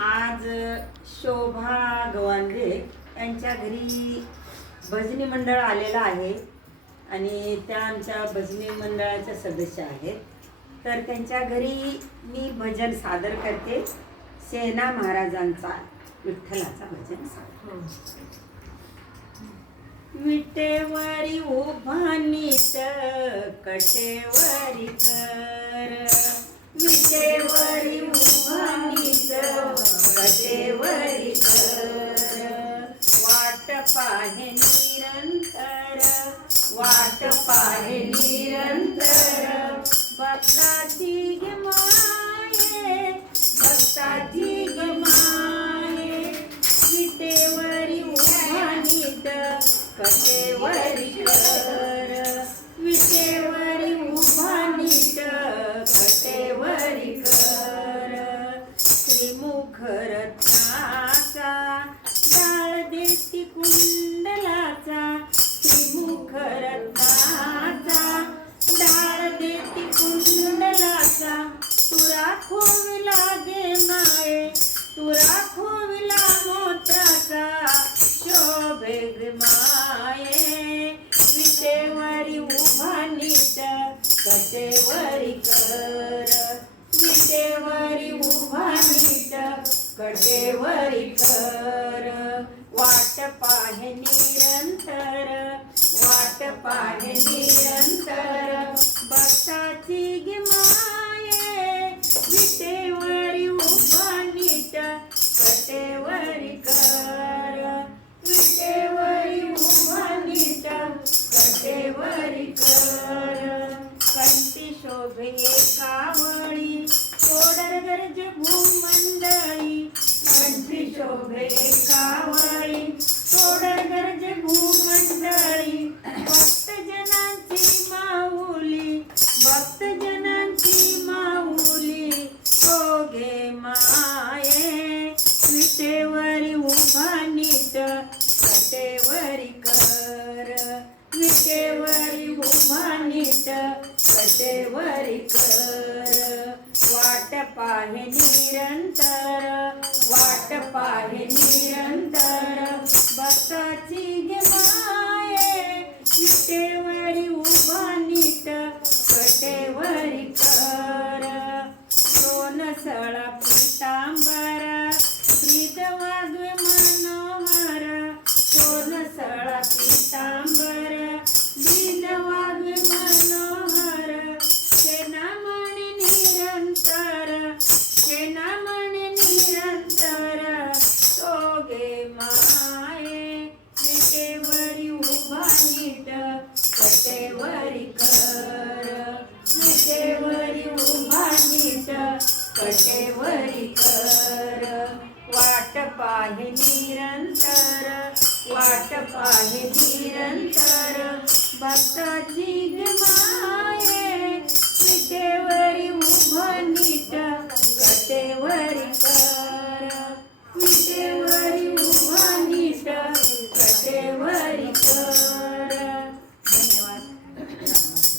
आज शोभा गवांडे यांच्या घरी भजनी मंडळ आलेलं आहे आणि त्या आमच्या भजनी मंडळाच्या सदस्य आहेत. तर त्यांच्या घरी मी भजन सादर करते. सेना महाराजांचा विठ्ठलाचा भजन सादर. विटेवारी उभा कटेवारी कर. पाहे निरंतर वाट पाहे निरंतर. भक्ताची ग माये भक्ताची ग माये. विटेवरी उभा नीट कटेवरी कर. विटेवर वेग ग माये विटेवरी उभा नीट कटेवरी कर. विटेवरी उभा नीट कटेवरी कर. वाट पाहे निरंतर कावळी सोडर गरज भूमंडळी. कंठी शोभे कावळी सोडर गरज भूमंडळी. भक्त जनांची माऊली भक्त जनांची माऊली. सोगे माये विटेवरी उभा नीट कटेवरी कटेवरी कर. वाट पाहे निरंतर वाट पाहे कटेवरी कर विटेवरी उभा नीट कटेवरी कर. वाट पाहे निरंतर वाट पाहे निरंतर. भक्ताची ग